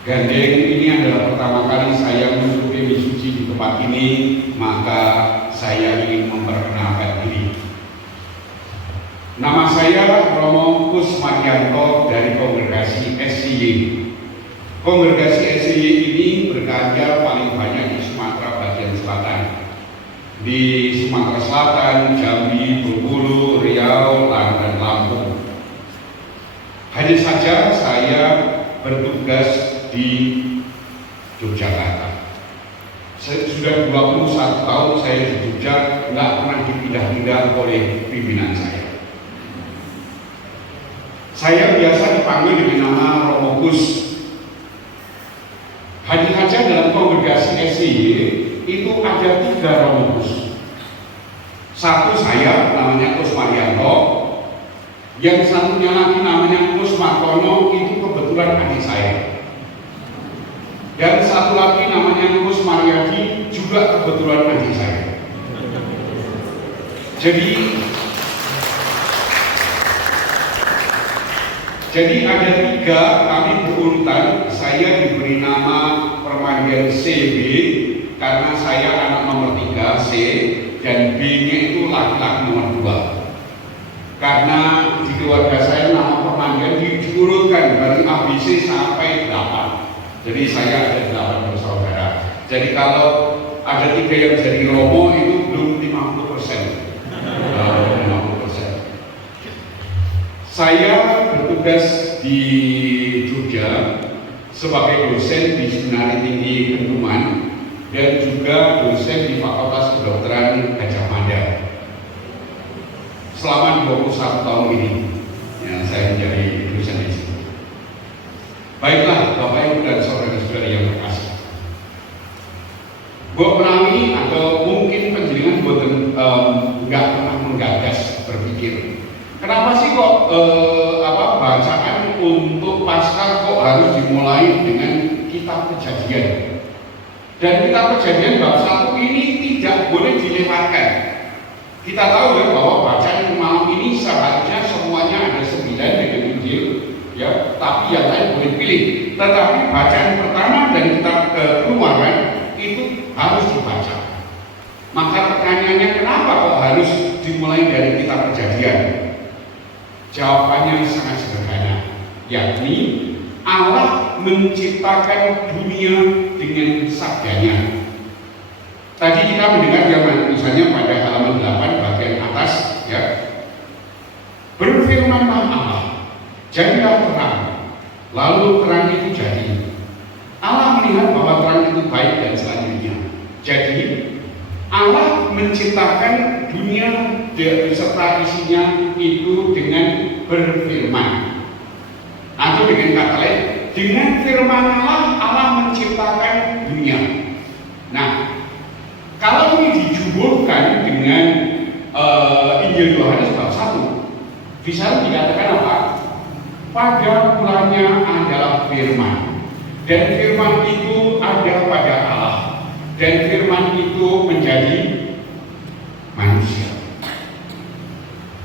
Gandeng ini adalah pertama kali saya mengikuti misuci di tempat ini, maka saya ingin memperkenalkan diri. Nama saya Romo Kusmaryanto dari Kongregasi SCY. Kongregasi SCY ini berkarya paling banyak di Sumatera bagian selatan. Di Sumatera Selatan, Jambi, Bengkulu, Riau, dan Lampung. Hanya saja saya bertugas di Yogyakarta. Sudah 21 tahun saya di Jogja, nggak pernah dipindah-pindah oleh pimpinan saya. Saya biasa dipanggil dengan nama Romo Gus. Hanya saja dalam kongregasi SCY itu ada 3 Romo Gus. Satu saya, namanya Kusmaryanto. Yang satunya lagi namanya Kusmartono, itu kebetulan adik saya. Dan satu lagi namanya Kusmaryadi, juga kebetulan adik saya. Jadi ada 3, kami berurutan. Saya diberi nama Permandian CB karena saya anak nomor 3 C, dan B-nya itu laki-laki nomor 2. Karena di keluarga saya nama Permandian diurutkan dari ABC sampai 8. Jadi saya ada 8 bersaudara. Jadi kalau ada 3 yang jadi Romo itu belum 50%. 50%. Saya bertugas di Jogja sebagai dosen di Seminari Tinggi Kentuman dan juga dosen di Fakultas Kedokteran Gajah Mada. Selama 21 tahun ini ya, saya menjadi dosen di sini. Baiklah, Bapak Ibu dan saudara-saudara yang terkasih. Buat menami atau mungkin penjenengan nggak pernah menggagas berpikir, kenapa sih kok bacaan untuk Paskah kok harus dimulai dengan kitab Kejadian? Dan kitab Kejadian bab 1 ini tidak boleh dilewatkan. Kita tahu ya bahwa bacaan malam ini seharusnya semuanya ada 9 dengan Injil, ya, tapi yang lain boleh pilih. Tetapi bacaan pertama dan kitab Keluaran itu harus dibaca. Maka pertanyaannya, kenapa kok harus dimulai dari kitab Kejadian? Jawabannya sangat sederhana, yakni Allah menciptakan dunia dengan sabdanya. Tadi kita mendengar zaman misalnya pada halaman 8 bagian atas, ya, berfirmanlah Allah, jadilah terang, lalu terang itu jadi. Allah melihat bahwa terang itu baik dan selanjutnya. Jadi Allah menciptakan dunia beserta isinya itu dengan berfirman, atau dengan kata lain, dengan firman Allah menciptakan dunia. Nah, kalau ini dijuburkan dengan Injil Yohanes bab 1, bisa dikatakan apa? Pada mulanya adalah firman, dan firman itu ada pada Allah, dan firman itu menjadi manusia.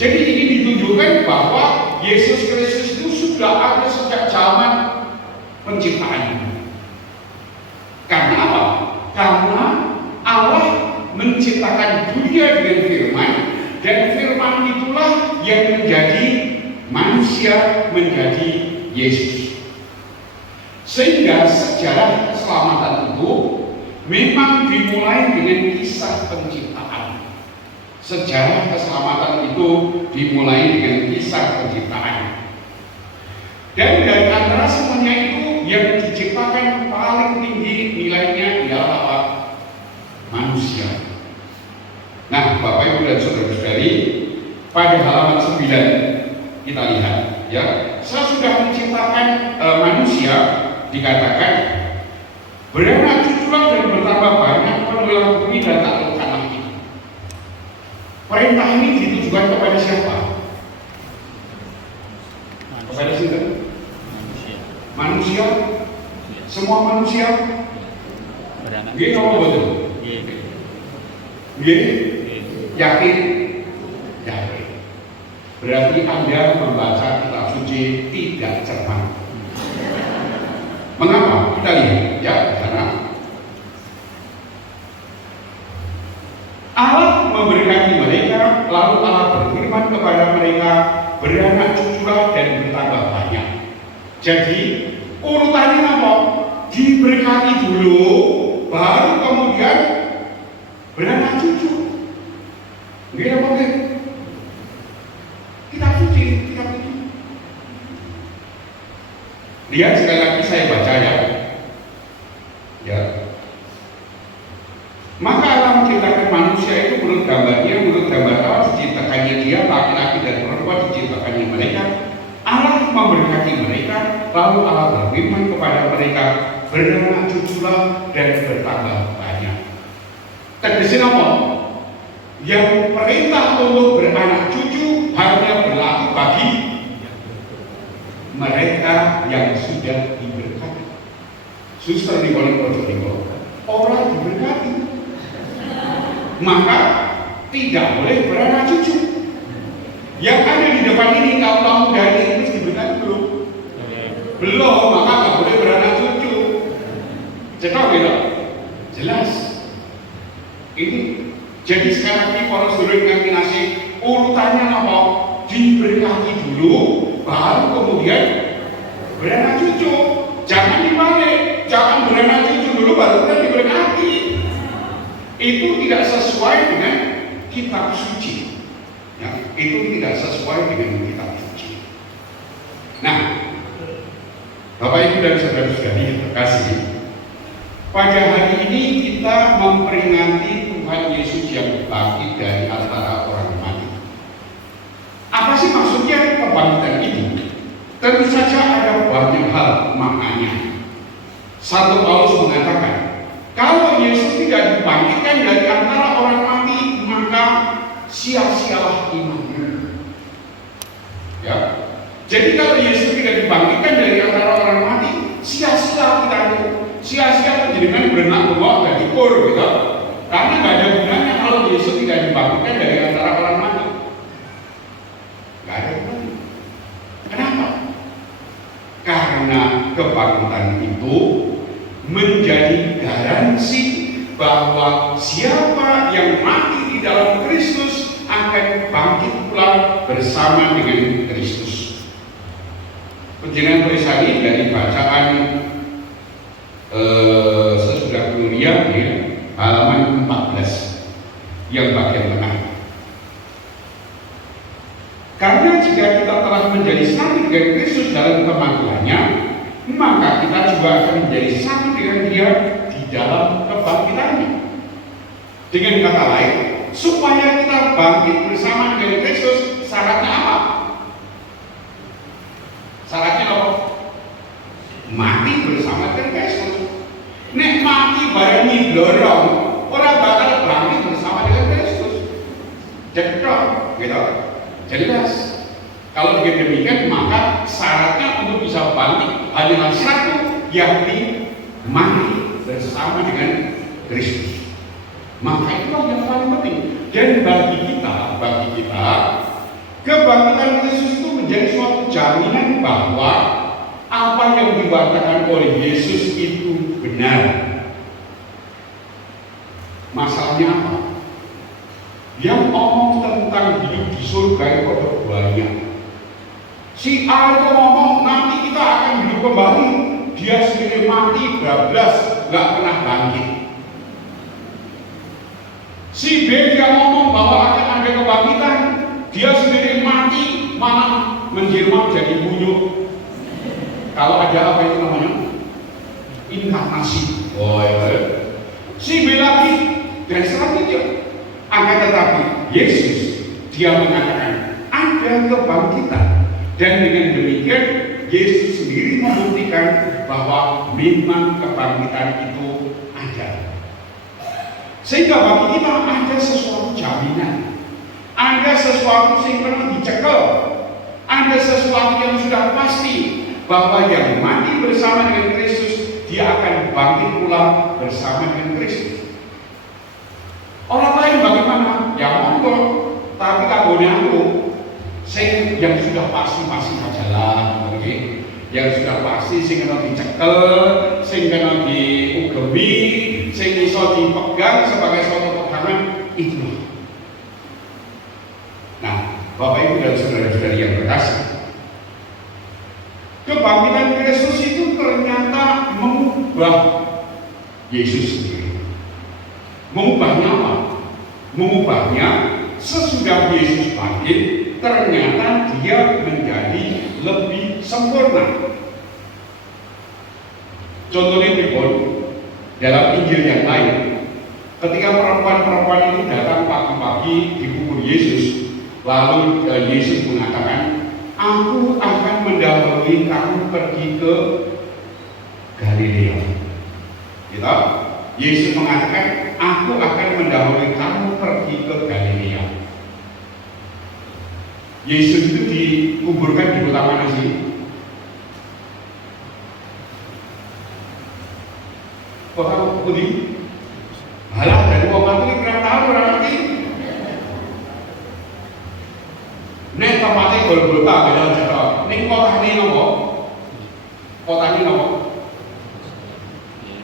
Jadi ini ditunjukkan bahwa Yesus Kristus itu sudah ada sejak zaman penciptaan. Karena apa? Karena Allah menciptakan dunia dengan firman, dan firman itulah yang menjadi manusia, menjadi Yesus. Sehingga sejarah keselamatan itu memang dimulai dengan kisah penciptaan. Sejarah keselamatan itu dimulai dengan kisah penciptaan. Dan dari antara semuanya itu yang diciptakan paling tinggi nilainya ialah apa? Manusia. Nah, Bapak Ibu dan saudara-saudari, pada halaman 9 kita lihat, ya, saya sudah menciptakan manusia, dikatakan beranak cuculah dan bertambah banyak, penuhilah bumi dan taklukkanlah itu. Perintah ini ditujukan kepada siapa? Kepada siapa? Manusia. Semua manusia. Gini apa betul? Gini? Yakin? Yakin. Berarti Anda membaca kitab suci tidak cermat. Mengapa? Kita lihat ya di sana. Allah memberkati mereka, lalu Allah berfirman kepada mereka, beranak cuculah dan bertambah banyak. Jadi urutannya apa? Diberkati dulu, baru kemudian beranak cucu. Nggih apa nggih? Kitab suci. Lihat sekali lagi saya baca ya. Ya. Maka Allah menciptakan manusia itu menurut gambarnya, menurut gambar Allah diciptakannya dia, laki-laki dan perempuan diciptakannya mereka. Allah memberkati mereka, lalu Allah berfirman kepada mereka, beranak cuculah dan bertambah banyak. Tegasnya apa? Yang perintah untuk beranak cucu hanya berlaku bagi mereka yang sudah diberkati. Suster di pojok orang diberkati, maka tidak boleh beranak cucu. Yang ada di depan ini kaum muda ini diberkati belum? Belum, maka nggak boleh beranak cucu. Cekap gitu? Jelas. Ini jadi sekarang ini para saudara yang ngasih urutannya apa? Diberkati dulu, baru kemudian beranak cucu. Jangan dibalik, jangan beranak cucu dulu baru kita diberkati. Itu tidak sesuai dengan kitab suci. Ya, itu tidak sesuai dengan kitab suci. Nah, Bapak Ibu dan saudara-saudari yang terkasih, pada hari ini kita memperingati Tuhan Yesus yang bangkit dari antara orang mati. Apa sih maksudnya kebangkitan itu? Tentu saja ada banyak hal maknanya. Satu Paulus mengatakan, kalau Yesus tidak dibangkitkan dari antara orang mati, maka sia-sialah imannya. Ya. Jadi kalau Yesus tidak dibangkitkan dari antara orang mati, sia-sia kita itu. Sia-sia penjenengan berenang bengok dan dikur gitu. Karena nggak ada gunanya kalau Yesus tidak dibangkitkan dari antara orang mati. Nggak ada gunanya. Kenapa? Karena kebangkitan itu menjadi garansi bahwa siapa yang mati di dalam Kristus akan bangkit pula bersama dengan Kristus. Penjenengan tulisan dari bacaan sesudah kuliah ya, halaman 14 yang bagian tengah. Karena jika kita telah menjadi satu dengan Kristus dalam kematiannya, maka kita juga akan menjadi satu dengan Dia di dalam kebangkitannya. Dengan kata lain, supaya kita bangkit bersama dengan Kristus, syaratnya apa? Syaratnya apa? Mati bersama dengan Kristus. Nek mati bareng dorong, orang bakal bangkit bersama dengan Kristus. Cetok, gitu. Jelas. Kalau demikian, maka syaratnya untuk bisa bangkit hanyalah satu, yakni mati bersama dengan Kristus. Maka itulah yang paling penting. Dan bagi kita, kebangkitan Kristus itu menjadi suatu jaminan bahwa apa yang diwakilkan oleh Yesus itu benar. Masalahnya apa? Yang omong tentang hidup di surga itu ada banyak. Si A itu ngomong nanti kita akan hidup kembali, dia sendiri mati bablas, nggak pernah bangkit. Si B dia ngomong bahwa akan ada kebangkitan, dia sendiri mati, malah menjelma jadi bunyuk. Kalau ada apa itu namanya? Inkarnasi. Oh ya. Si B lagi dan selanjutnya. Akan tetapi Yesus dia mengatakan ada kebangkitan, dan dengan demikian Yesus sendiri membuktikan bahwa memang kebangkitan itu ada. Sehingga bagi kita ada sesuatu jaminan, ada sesuatu yang perlu dicekel, ada sesuatu yang sudah pasti bahwa yang mati bersama dengan Kristus dia akan bangkit pula bersama dengan Kristus. Orang lain bagaimana? Ya monggo, tapi kabone aku yang sudah pasti aja lah, yang sudah pasti sing kena dicekel, sing kena diugemi, sing iso dipegang sebagai suatu pegangan itu. Nah, Bapak Ibu dan saudara-saudari yang berkasih, kebangkitan Kristus itu ternyata mengubah Yesus sendiri. Mengubahnya apa? Mengubahnya sesudah Yesus bangkit, ternyata dia menjadi lebih sempurna. Contohnya pripun? Dalam Injil yang lain, ketika perempuan-perempuan itu datang pagi-pagi di kubur Yesus, lalu Yesus mengatakan, "Aku akan mendahului kamu pergi ke Galilea." Gitu? Yesus mengatakan, "Aku akan mendahului kamu pergi ke Galilea." Yesus itu dikuburkan di kota mana sih? Kota Budi? Halah, dari wong Katolik kurang tahu orang ngerti. Nek tempatnya Golgota beda cerita. Ning kotane nopo? Kotane nopo?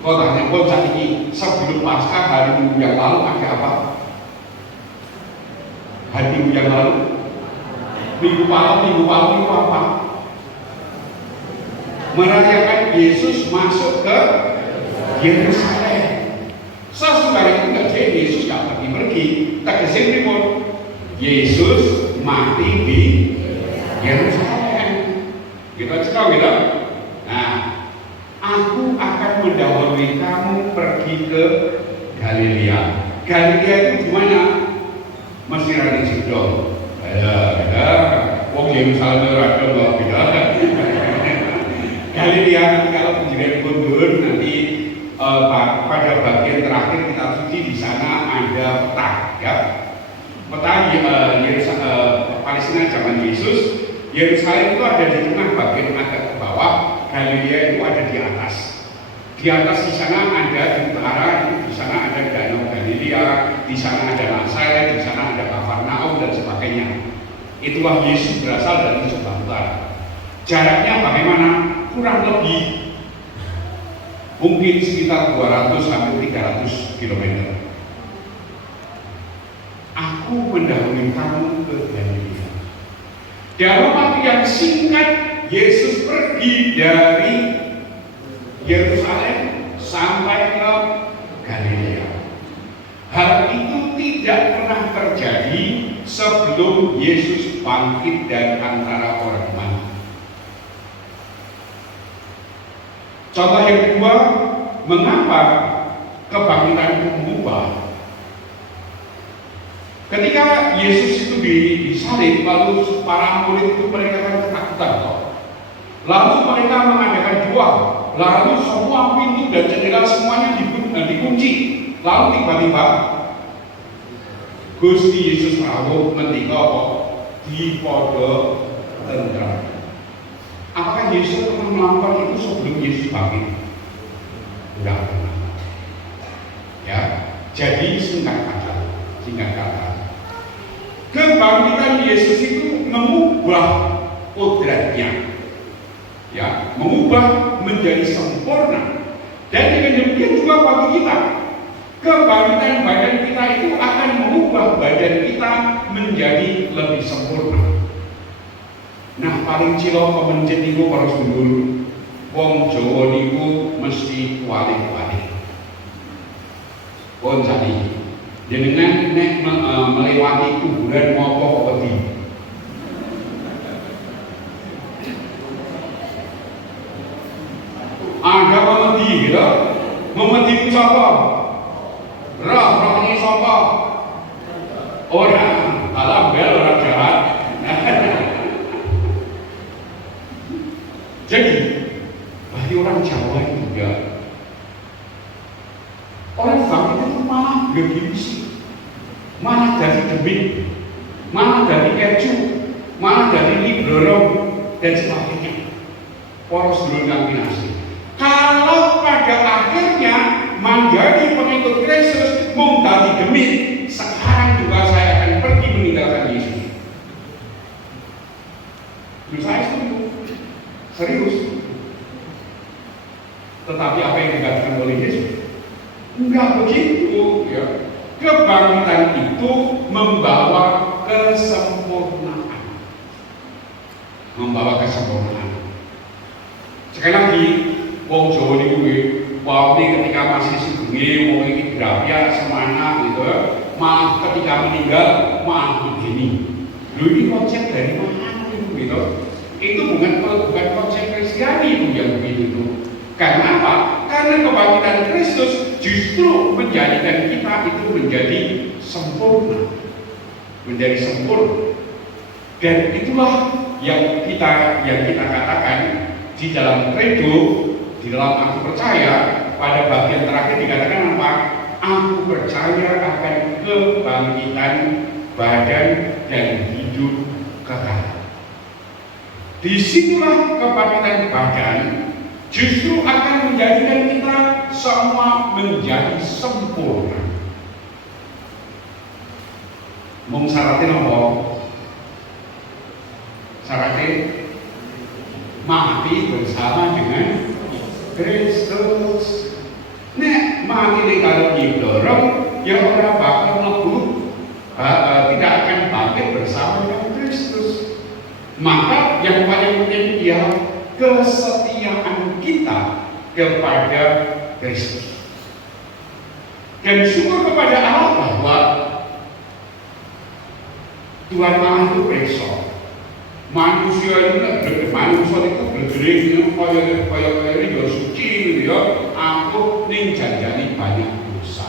Kotane pun saat ini sebelum Paskah hari Minggu yang lalu ada apa? Hari Minggu yang lalu? Minggu Palem itu apa? Merayakan Yesus masuk ke Yerusalem. Sesudah itu nggak jadi Yesus nggak pergi. Tegesin pripun? Yesus mati di Yerusalem. Kita cerita gitu. Nah, aku akan mendahului kamu pergi ke Galilea. Galilea itu di mana? Mesir dan Sidon. Beda. Wong Yerusalem rada beda. Galilea nanti kalau penjelasan mundur nanti pada bagian terakhir kitab suci di sana ada peta, ya. Peta Palestina zaman Yesus. Yerusalem itu ada di tengah bagian agak ke bawah, Galilea itu ada di atas. Di atas di sana ada di utara, di sana ada Danau Galilea, di sana ada Nazaret, di sana ada Kafarnaum dan sebagainya. Itulah Yesus berasal dari sebelah utara. Jaraknya bagaimana? Kurang lebih mungkin sekitar 200 sampai 300 km. Aku mendahului kamu ke Galilea. Dalam waktu yang singkat, Yesus pergi dari Yerusalem sampai ke Galilea. Hal itu tidak pernah terjadi sebelum Yesus bangkit dari antara orang mati. Contoh yang kedua, mengapa kebangkitan itu mengubah? Ketika Yesus itu disalib, lalu para murid itu mereka kan ketakutan. Lalu mereka mengadakan doa, lalu semua pintu dan jendela semuanya dikunci. Lalu tiba-tiba Gusti Yesus rawuh ngendika apa? Di podo tentram. Apakah Yesus pernah melakukan itu sebelum Yesus bangkit? Tidak pernah. Ya, jadi singkat kata, kebangkitan Yesus itu mengubah kodratnya, ya, mengubah menjadi sempurna. Dan dengan demikian juga bagi kita, kebangkitan badan kita itu akan mengubah badan kita menjadi lebih sempurna. Nah, paling cilok kemencet niku para sedulur, wong Jawa niku mesti kuali-kuali. Pun sakniki jenengan nek melewati kuburan mopo wedi. Ada memedi gitu. Memedi ku sapa? Roh ini sapa? Ora, alam bel ora jahat. Jadi, bagi orang Jawa itu juga, orang bangkit itu malah begini, malah dari demit, malah dari keju, malah dari librorong dan sebagainya. Poros dulu kombinasi. Kalau pada akhirnya menjadi pengikut Kristus, mung dari demit, sekarang juga saya akan pergi meninggalkan Yesus. Saya setuju. Serius. Tetapi apa yang dikatakan oleh Yesus? Enggak begitu, ya. Kebangkitan itu membawa kesempurnaan. Membawa kesempurnaan. Sekali lagi, wong Jawa niku nggih, wong ketika masih sugeng, wong iki grafia semana gitu ya. Malah ketika meninggal malah begini. Lho ini konsep dari mana itu gitu? Itu bukan konsep Kristiani yang begitu. Karena apa? Karena kebangkitan Kristus justru menjadikan kita itu menjadi sempurna, menjadi sempurna. Dan itulah yang kita katakan di dalam credo, di dalam aku percaya. Pada bagian terakhir dikatakan apa? Aku percaya akan kebangkitan badan dan hidup kekal. Disitulah kebangkitan badan justru akan menjadikan kita semua menjadi sempurna. Mung syaratnya apa? Syaratnya mati bersama dengan Kristus. Nek mati nih kalau didorong, ya orang bakal mlebu, tidak akan bangkit bersama dengan Kristus. Maka yang paling penting ialah kesetiaan kita kepada Kristus. Dan syukur kepada Allah bahwa Tuhan Allah itu periksa. Manusia itu bergerak kaya ya suci ya, aku ning janjani banyak dosa.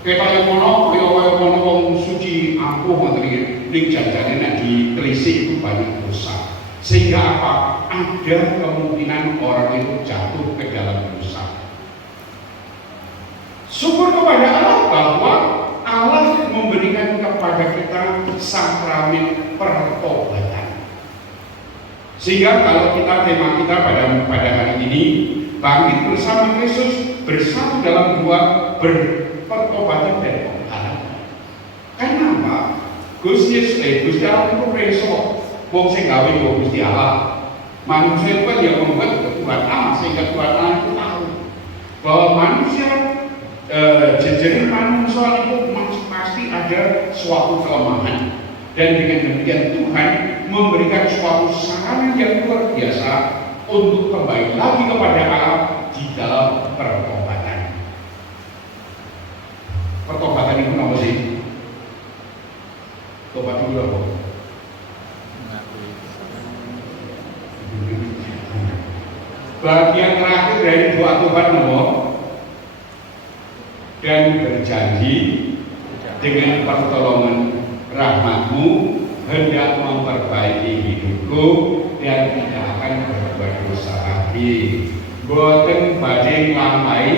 Kaya mono wong suci aku ngoten iki ning janjane nek ditelisik itu banyak dosa. Sehingga apa? Ada kemungkinan orang itu jatuh ke dalam dosa. Syukur kepada Allah bahwa Allah memberikan kepada kita sakramen pertobatan. Sehingga kalau tema kita pada hari ini bangkit bersama Yesus, bersatu dalam dua pertobatan dan pengharapan. Karena apa? Gusti Allah itu preso, wong sing gawe Gusti Allah. Manusia itu kan yang membuat Tuhan Allah, sehingga Tuhan Allah itu tahu bahwa manusia jenis manusia itu pasti ada suatu kelemahan, dan dengan demikian Tuhan memberikan suatu sarana yang luar biasa untuk kembali lagi kepada Allah di dalam pertobatan. Pertobatan itu apa sih? Tobat itu apa? Bagian terakhir dari doa tobat apa? Dan berjanji dengan pertolongan rahmat-Mu hendak memperbaiki hidupku dan tidak akan berbuat dosa lagi. Boten badhe nglampahi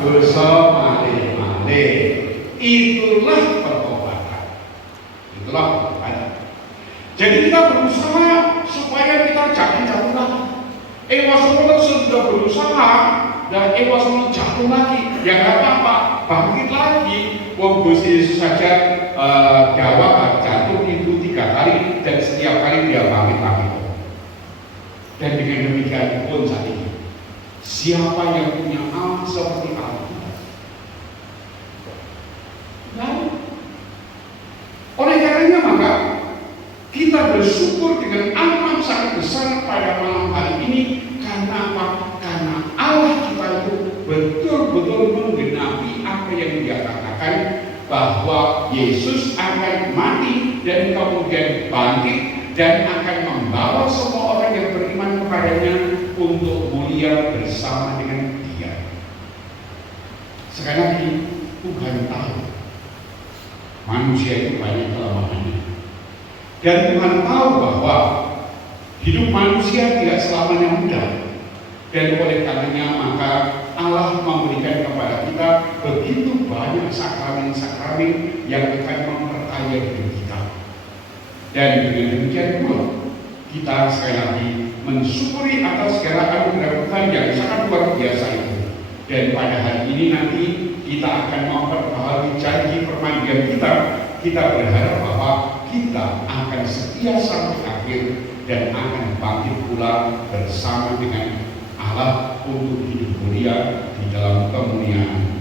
dosa malih-malih. Itulah pertobatan. Itulah pertobatan. Jadi kita berusaha supaya kita jangan jatuh lagi. Wasono sudah berusaha dan wasono jatuh lagi. Ya nggak apa-apa, bangkit lagi. Wong Gusti Yesus saja jatuh itu 3 kali dan setiap kali dia bangkit lagi. Dan dengan demikian pun saat ini, siapa yang punya Allah seperti Allah? Nah, oleh karenanya maka kita bersyukur dengan amat sangat besar pada malam hari ini. Karena apa? Karena Allah kita itu betul-betul menggenapi apa yang Dia katakan, bahwa Yesus akan mati dan kemudian bangkit dan akan membawa semua orang yang beriman kepadanya untuk mulia bersama dengan Dia. Sekali lagi, Tuhan tahu manusia itu banyak kelemahannya, dan Tuhan tahu bahwa hidup manusia tidak selamanya mudah. Dan oleh karenanya maka Allah memberikan kepada kita begitu banyak sakramen-sakramen yang akan memperkaya hidup kita. Dan dengan demikian pula kita sekali lagi mensyukuri atas segala anugerah Tuhan yang sangat luar biasa itu. Dan pada hari ini nanti kita akan memperbaharui janji permandian kita. Kita berharap bahwa kita akan setia sampai akhir dan akan bangkit pula bersama dengan Allah untuk hidup mulia di dalam kemuliaan